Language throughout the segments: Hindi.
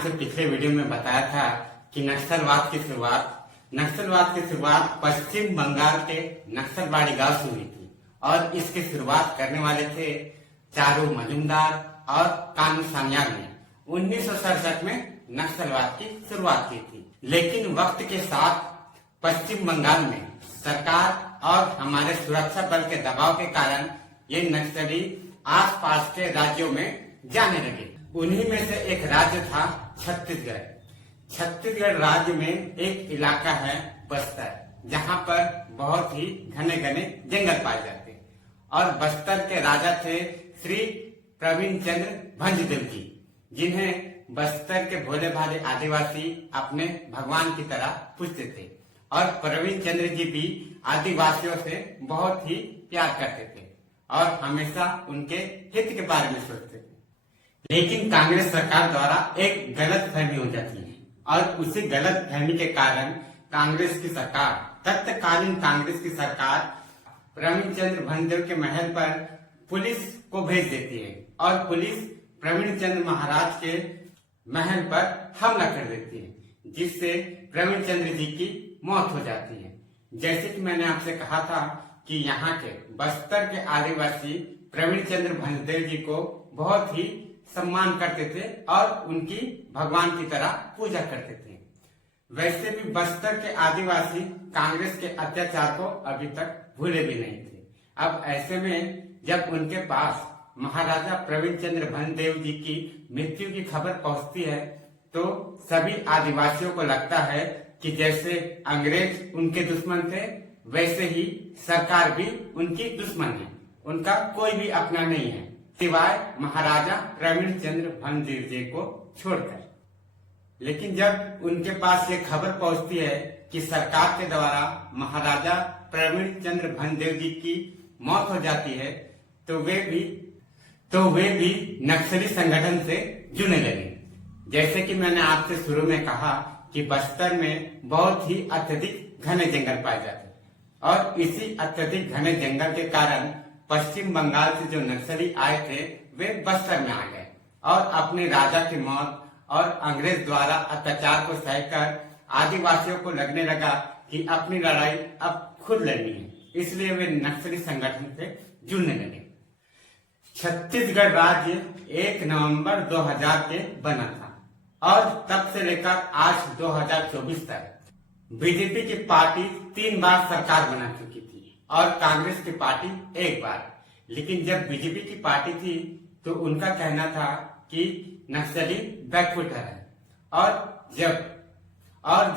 आपसे पिछले वीडियो में बताया था कि नक्सलवाद की शुरुआत पश्चिम बंगाल के नक्सलबाड़ी गांव से हुई थी और इसकी शुरुआत करने वाले थे चारू मजूमदार और कानू सान्याल ने 1967 में नक्सलवाद की शुरुआत की थी। लेकिन वक्त के साथ पश्चिम बंगाल में सरकार और हमारे सुरक्षा बल के दबाव के कारण ये नक्सली आसपास के राज्यों में जाने लगे। उन्हीं में से एक राज्य था छत्तीसगढ़। छत्तीसगढ़ राज्य में एक इलाका है बस्तर, जहाँ पर बहुत ही घने घने जंगल पाए जाते हैं और बस्तर के राजा थे श्री प्रवीण चंद्र भंजदेव जी, जिन्हें बस्तर के भोले भाले आदिवासी अपने भगवान की तरह पूजते थे और प्रवीण चंद्र जी भी आदिवासियों से बहुत ही प्यार करते थे और हमेशा उनके हित के बारे में सोचते थे। लेकिन कांग्रेस सरकार द्वारा एक गलत फहमी हो जाती है और उसी गलत फहमी के कारण तत्कालीन कांग्रेस की सरकार प्रवीण चंद्र भंजदेव के महल पर पुलिस को भेज देती है और पुलिस प्रवीण चंद्र महाराज के महल पर हमला कर देती है, जिससे प्रवीण चंद्र जी की मौत हो जाती है। जैसे कि मैंने आपसे कहा था कि यहाँ के बस्तर के आदिवासी प्रवीण चंद्र भंजदेव जी को बहुत ही सम्मान करते थे और उनकी भगवान की तरह पूजा करते थे। वैसे भी बस्तर के आदिवासी कांग्रेस के अत्याचार को अभी तक भूले भी नहीं थे। अब ऐसे में जब उनके पास महाराजा प्रवीण चंद्र भंजदेव जी की मृत्यु की खबर पहुंचती है तो सभी आदिवासियों को लगता है कि जैसे अंग्रेज उनके दुश्मन थे वैसे ही सरकार भी उनकी दुश्मन है, उनका कोई भी अपना नहीं है सिवाय महाराजा प्रवीण चंद्र भंजदेव जी को छोड़कर। लेकिन जब उनके पास ये खबर पहुंचती है कि सरकार के द्वारा महाराजा प्रवीण चंद्र भंजदेव जी की मौत हो जाती है तो वे भी नक्सली संगठन से जुड़ने लगे। जैसे कि मैंने आपसे शुरू में कहा कि बस्तर में बहुत ही अत्यधिक घने जंगल पाए जाते और इसी अत्यधिक घने जंगल के कारण पश्चिम बंगाल से जो नक्सली आए थे वे बस्तर में आ गए और अपने राजा की मौत और अंग्रेज द्वारा अत्याचार को सहकर आदिवासियों को लगने लगा कि अपनी लड़ाई अब खुद लड़नी है, इसलिए वे नक्सली संगठन से जुड़ने लगे। छत्तीसगढ़ राज्य 1 नवंबर 2000 के बना था और तब से लेकर आज 2024 तक बीजेपी की पार्टी 3 बार सरकार बना चुकी थी और कांग्रेस की पार्टी 1 बार। लेकिन जब बीजेपी की पार्टी थी तो उनका कहना था कि नक्सली बैकफुटर है और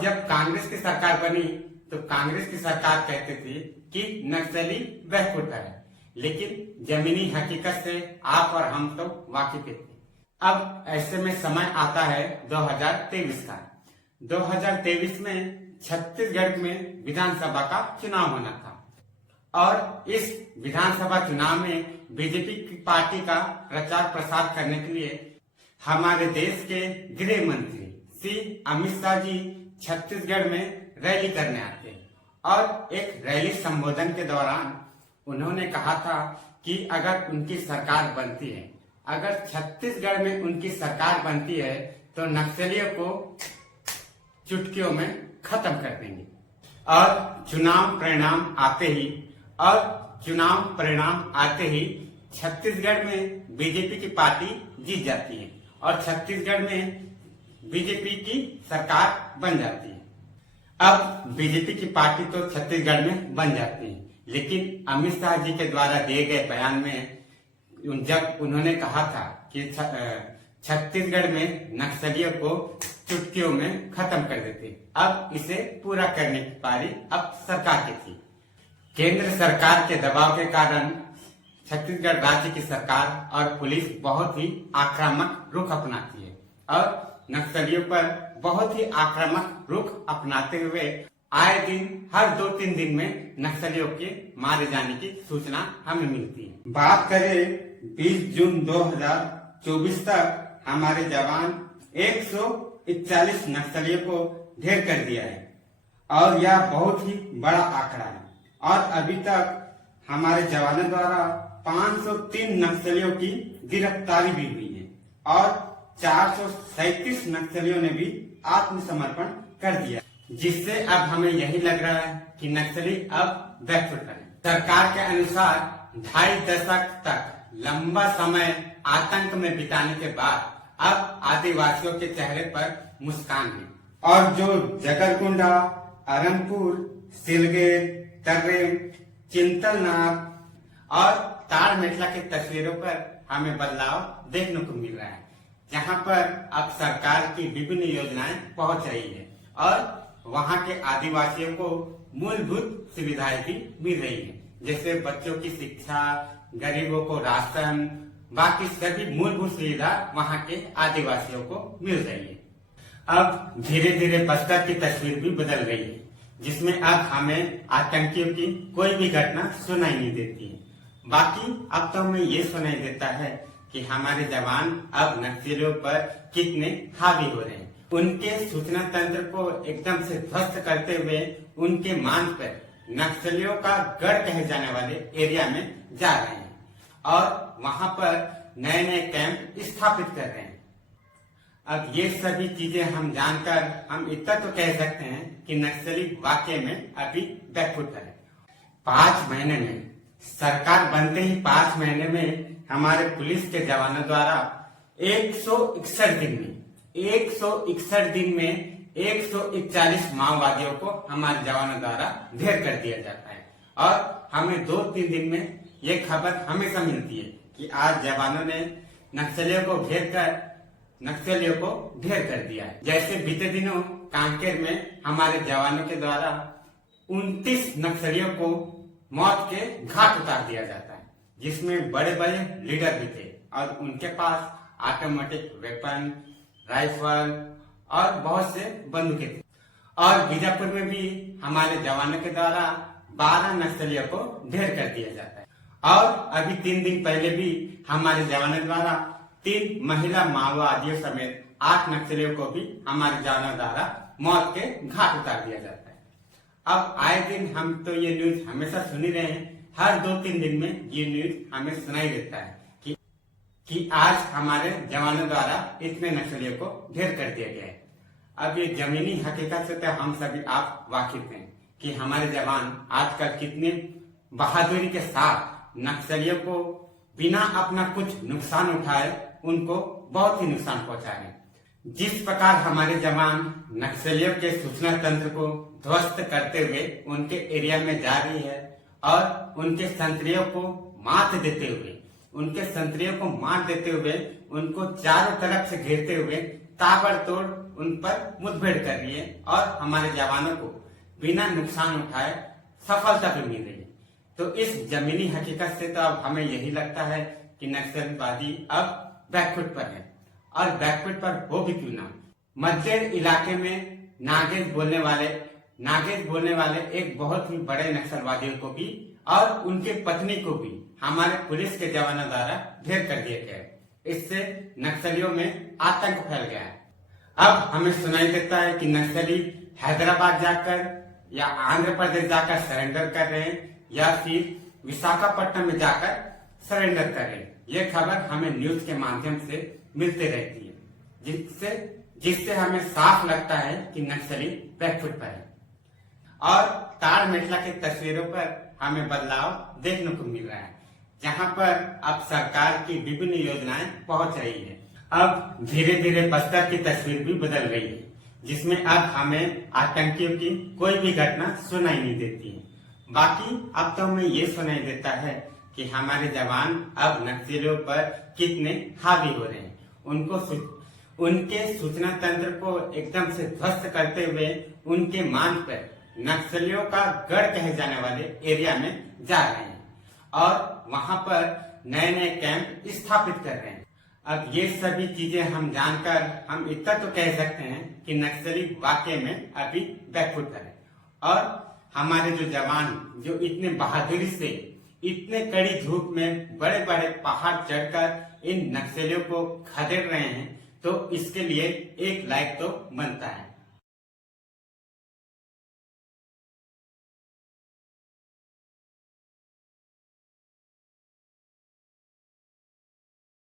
जब कांग्रेस की सरकार बनी तो कांग्रेस की सरकार कहती थी कि नक्सली बैकफुटर है। लेकिन जमीनी हकीकत से आप और हम तो वाकिफ थे। अब ऐसे में समय आता है 2023 का। 2023 में छत्तीसगढ़ में विधानसभा का चुनाव होना था और इस विधानसभा चुनाव में बीजेपी की पार्टी का प्रचार प्रसार करने के लिए हमारे देश के गृह मंत्री श्री अमित शाह जी छत्तीसगढ़ में रैली करने आते हैं और एक रैली संबोधन के दौरान उन्होंने कहा था कि अगर उनकी सरकार बनती है, अगर छत्तीसगढ़ में उनकी सरकार बनती है तो नक्सलियों को चुटकियों में खत्म कर देंगे। और चुनाव परिणाम आते ही छत्तीसगढ़ में बीजेपी की पार्टी जीत जाती है और छत्तीसगढ़ में बीजेपी की सरकार बन जाती है। अब बीजेपी की पार्टी तो छत्तीसगढ़ में बन जाती है, लेकिन अमित शाह जी के द्वारा दिए गए बयान में जब उन्होंने कहा था कि छत्तीसगढ़ में नक्सलियों को चुटकियों में खत्म कर देते, अब इसे पूरा करने की पारी अब सरकार की थी। केंद्र सरकार के दबाव के कारण छत्तीसगढ़ राज्य की सरकार और पुलिस बहुत ही आक्रामक रुख अपनाती है और नक्सलियों पर बहुत ही आक्रामक रुख अपनाते हुए आए दिन हर 2-3 दिन में नक्सलियों के मारे जाने की सूचना हमें मिलती है। बात करें 20 जून 2024 तक हमारे जवान 141 नक्सलियों को ढेर कर दिया है और यह बहुत ही बड़ा आंकड़ा है और अभी तक हमारे जवानों द्वारा 503 नक्सलियों की गिरफ्तारी भी हुई है और 437 नक्सलियों ने भी आत्मसमर्पण कर दिया, जिससे अब हमें यही लग रहा है कि नक्सली अब बैकफुट करें। सरकार के अनुसार 2.5 दशक तक लंबा समय आतंक में बिताने के बाद अब आदिवासियों के चेहरे पर मुस्कान है और जो जगरगुंडा, अरनपुर, सिलगेर, तर्रेम, चिंतलनाथ और ताड़मेटला की तस्वीरों पर हमें बदलाव देखने को मिल रहा है, जहां पर अब सरकार की विभिन्न योजनाएं पहुंच रही है और वहां के आदिवासियों को मूलभूत सुविधाएं भी मिल रही है, जैसे बच्चों की शिक्षा, गरीबों को राशन, बाकी सभी मूलभूत सुविधा वहां के आदिवासियों को मिल रही है। अब धीरे धीरे बस्तर की तस्वीर भी बदल रही है, जिसमें अब हमें आतंकियों की कोई भी घटना सुनाई नहीं देती है। बाकी अब तो हमें ये सुनाई देता है कि हमारे जवान अब नक्सलियों पर कितने हावी हो रहे हैं। उनके सूचना तंत्र को एकदम से ध्वस्त करते हुए उनके मांग पर नक्सलियों का गढ़ कहे जाने वाले एरिया में जा रहे हैं और वहां पर नए नए कैंप स्थापित कर रहे हैं। अब ये सभी चीजें हम जानकर हम इतना तो कह सकते हैं कि नक्सली वाकई में अभी बैकफुट है। 5 महीने में, सरकार बनते ही 5 महीने में हमारे पुलिस के जवानों द्वारा 161 दिन में 141 माओवादियों को हमारे जवानों द्वारा ढेर कर दिया जाता है और हमें 2-3 दिन में ये खबर हमेशा मिलती है कि आज जवानों ने नक्सलियों को ढेर कर दिया है। जैसे बीते दिनों कांकेर में हमारे जवानों के द्वारा 29 नक्सलियों को मौत के घाट उतार दिया जाता है, जिसमें बड़े बड़े लीडर भी थे और उनके पास ऑटोमेटिक वेपन, राइफल और बहुत से बंदूकें थी। और बीजापुर में भी हमारे जवानों के द्वारा 12 नक्सलियों को ढेर कर दिया जाता है और अभी 3 दिन पहले भी हमारे जवानों द्वारा 3 महिला माओवादियों समेत 8 नक्सलियों को भी हमारे जवानों द्वारा मौत के घाट उतार दिया जाता है। अब आए दिन हम तो ये न्यूज हमेशा सुन ही रहे हैं, हर 2-3 दिन में ये न्यूज हमें सुनाई देता है कि आज हमारे जवानों द्वारा इतने नक्सलियों को ढेर कर दिया गया है। अब ये जमीनी हकीकत से तो हम सभी आप वाकिफ हैं कि हमारे जवान आजकल कितने बहादुरी के साथ नक्सलियों को बिना अपना कुछ नुकसान उठाए उनको बहुत ही नुकसान पहुंचा रहे हैं। जिस प्रकार हमारे जवान नक्सलियों के सूचना तंत्र को ध्वस्त करते हुए उनके एरिया में जा रही है और उनके संतरियों को मात देते हुए उनको चारों तरफ से घेरते हुए ताबड़तोड़ उन पर मुठभेड़ कर रही है और हमारे जवानों को बिना नुकसान उठाए सफलता भी मिल रही है। तो इस जमीनी हकीकत से तो अब हमें यही लगता है कि नक्सलवादी अब बैकफुट पर है और बैकफुट पर हो भी क्यों ना। मध्य इलाके में नागेश बोलने वाले एक बहुत ही बड़े नक्सलवादियों को भी और उनके पत्नी को भी हमारे पुलिस के जवानों द्वारा ढेर कर दिया गया है। इससे नक्सलियों में आतंक फैल गया है। अब हमें सुनाई देता है कि नक्सली हैदराबाद जाकर या आंध्र प्रदेश जाकर सरेंडर कर रहे हैं या फिर विशाखापट्टनम में जाकर सरेंडर कर रहे हैं। ये खबर हमें न्यूज के माध्यम से मिलते रहती है, जिससे हमें साफ लगता है कि नक्सली बैकफुट पर है और ताड़मेटला की तस्वीरों पर हमें बदलाव देखने को मिल रहा है, जहां पर अब सरकार की विभिन्न योजनाएं पहुंच रही है। अब धीरे धीरे बस्तर की तस्वीर भी बदल रही है, जिसमें अब हमें आतंकियों की कोई भी घटना सुनाई नहीं देती है। बाकी अब तो हमें ये सुनाई देता है कि हमारे जवान अब नक्सलियों पर कितने हावी हो रहे हैं। उनके सूचना तंत्र को एकदम से ध्वस्त करते हुए उनके मांग पर नक्सलियों का गढ़ कहे जाने वाले एरिया में जा रहे हैं और वहां पर नए नए कैंप स्थापित कर रहे हैं। अब ये सभी चीजें हम जानकर हम इतना तो कह सकते हैं कि नक्सली वाकई में अभी बैकफुट पर है और हमारे जो जवान जो इतने बहादुरी से इतने कड़ी धूप में बड़े बड़े पहाड़ चढ़कर इन नक्सलियों को खदेड़ रहे हैं, तो इसके लिए एक लाइक तो बनता है।